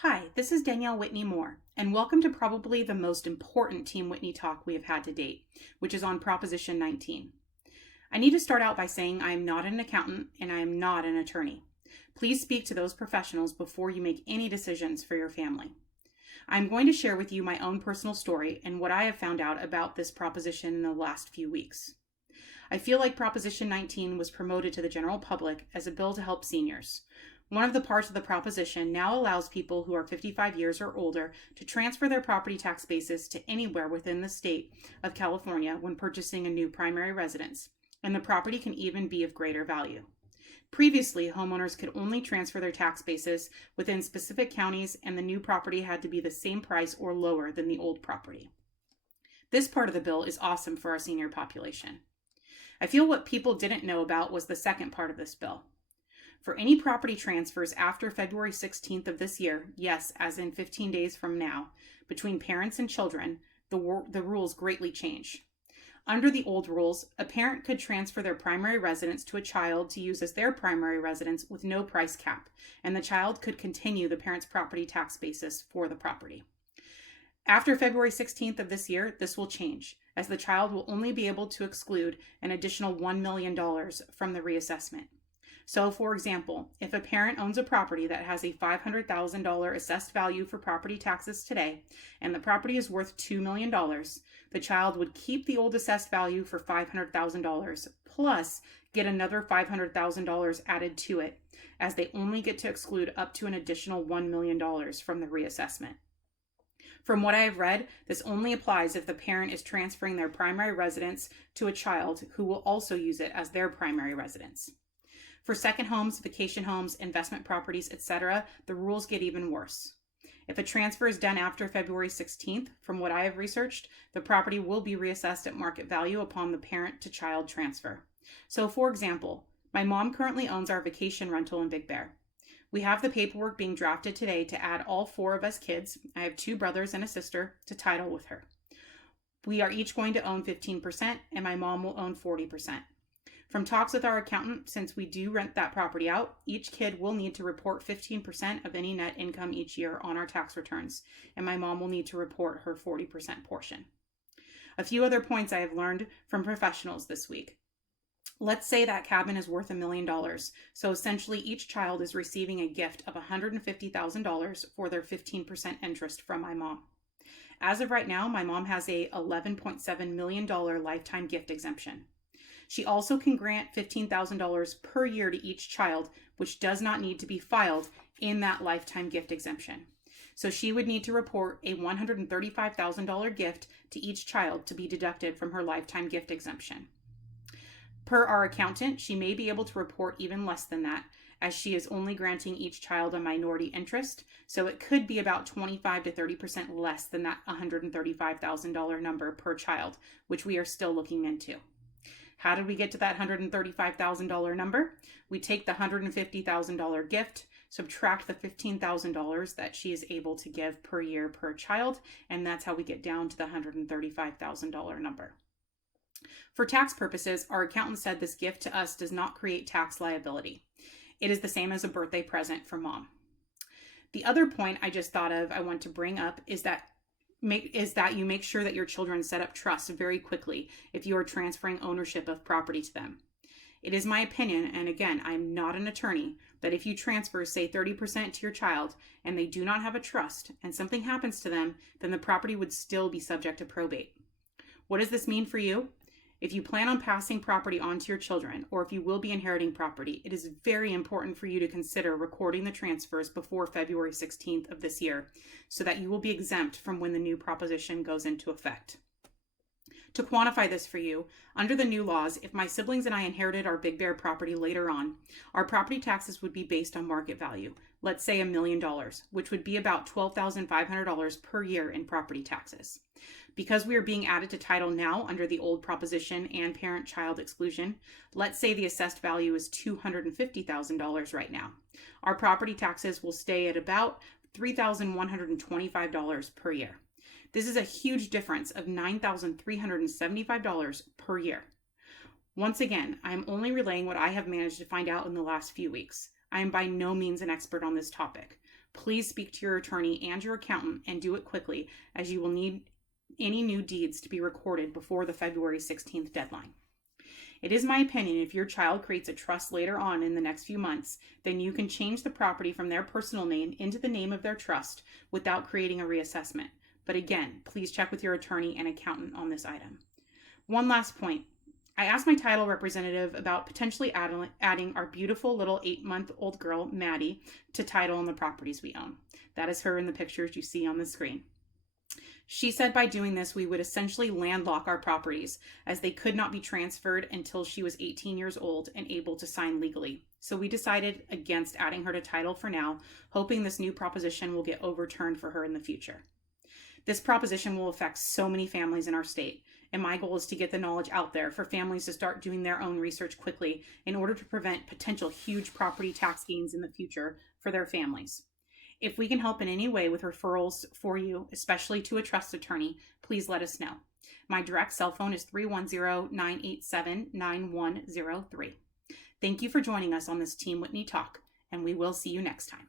Hi, this is Danielle Whitney Moore, and welcome to probably the most important Team Whitney talk we have had to date, which is on Proposition 19. I need to start out by saying I am not an accountant and I am not an attorney. Please speak to those professionals before you make any decisions for your family. I'm going to share with you my own personal story and what I have found out about this proposition in the last few weeks. I feel like Proposition 19 was promoted to the general public as a bill to help seniors. One of the parts of the proposition now allows people who are 55 years or older to transfer their property tax basis to anywhere within the state of California when purchasing a new primary residence, and the property can even be of greater value. Previously, homeowners could only transfer their tax basis within specific counties, and the new property had to be the same price or lower than the old property. This part of the bill is awesome for our senior population. I feel what people didn't know about was the second part of this bill. For any property transfers after February 16th of this year, yes, as in 15 days from now, between parents and children, the rules greatly change. Under the old rules, a parent could transfer their primary residence to a child to use as their primary residence with no price cap, and the child could continue the parent's property tax basis for the property. After February 16th of this year, this will change, as the child will only be able to exclude an additional $1 million from the reassessment. So, for example, if a parent owns a property that has a $500,000 assessed value for property taxes today, and the property is worth $2 million, the child would keep the old assessed value for $500,000, plus get another $500,000 added to it, as they only get to exclude up to an additional $1 million from the reassessment. From what I have read, this only applies if the parent is transferring their primary residence to a child who will also use it as their primary residence. For second homes, vacation homes, investment properties, etc., the rules get even worse. If a transfer is done after February 16th, from what I have researched, the property will be reassessed at market value upon the parent-to-child transfer. So, for example, my mom currently owns our vacation rental in Big Bear. We have the paperwork being drafted today to add all 4 of us kids, I have 2 brothers and a sister, to title with her. We are each going to own 15%, and my mom will own 40%. From talks with our accountant, since we do rent that property out, each kid will need to report 15% of any net income each year on our tax returns, and my mom will need to report her 40% portion. A few other points I have learned from professionals this week. Let's say that cabin is worth $1 million, so essentially each child is receiving a gift of $150,000 for their 15% interest from my mom. As of right now, my mom has a $11.7 million lifetime gift exemption. She also can grant $15,000 per year to each child, which does not need to be filed in that lifetime gift exemption. So she would need to report a $135,000 gift to each child to be deducted from her lifetime gift exemption. Per our accountant, she may be able to report even less than that, as she is only granting each child a minority interest, so it could be about 25 to 30% less than that $135,000 number per child, which we are still looking into. How did we get to that $135,000 number? We take the $150,000 gift, subtract the $15,000 that she is able to give per year per child, and that's how we get down to the $135,000 number. For tax purposes, our accountant said this gift to us does not create tax liability. It is the same as a birthday present from mom. The other point I just thought of I want to bring up is that you make sure that your children set up trusts very quickly if you are transferring ownership of property to them. It is my opinion, and again, I'm not an attorney, that if you transfer, say, 30% to your child and they do not have a trust and something happens to them, then the property would still be subject to probate. What does this mean for you? If you plan on passing property on to your children, or if you will be inheriting property, it is very important for you to consider recording the transfers before February 16th of this year, so that you will be exempt from when the new proposition goes into effect. To quantify this for you, under the new laws, if my siblings and I inherited our Big Bear property later on, our property taxes would be based on market value, let's say $1 million, which would be about $12,500 per year in property taxes. Because we are being added to title now under the old proposition and parent-child exclusion, let's say the assessed value is $250,000 right now. Our property taxes will stay at about $3,125 per year. This is a huge difference of $9,375 per year. Once again, I am only relaying what I have managed to find out in the last few weeks. I am by no means an expert on this topic. Please speak to your attorney and your accountant and do it quickly, as you will need any new deeds to be recorded before the February 16th deadline. It is my opinion if your child creates a trust later on in the next few months, then you can change the property from their personal name into the name of their trust without creating a reassessment. But again, please check with your attorney and accountant on this item. One last point. I asked my title representative about potentially adding our beautiful little 8-month-old girl, Maddie, to title on the properties we own. That is her in the pictures you see on the screen. She said by doing this, we would essentially landlock our properties, as they could not be transferred until she was 18 years old and able to sign legally. So we decided against adding her to title for now, hoping this new proposition will get overturned for her in the future. This proposition will affect so many families in our state, and my goal is to get the knowledge out there for families to start doing their own research quickly in order to prevent potential huge property tax gains in the future for their families. If we can help in any way with referrals for you, especially to a trust attorney, please let us know. My direct cell phone is 310-987-9103. Thank you for joining us on this Team Whitney Talk, and we will see you next time.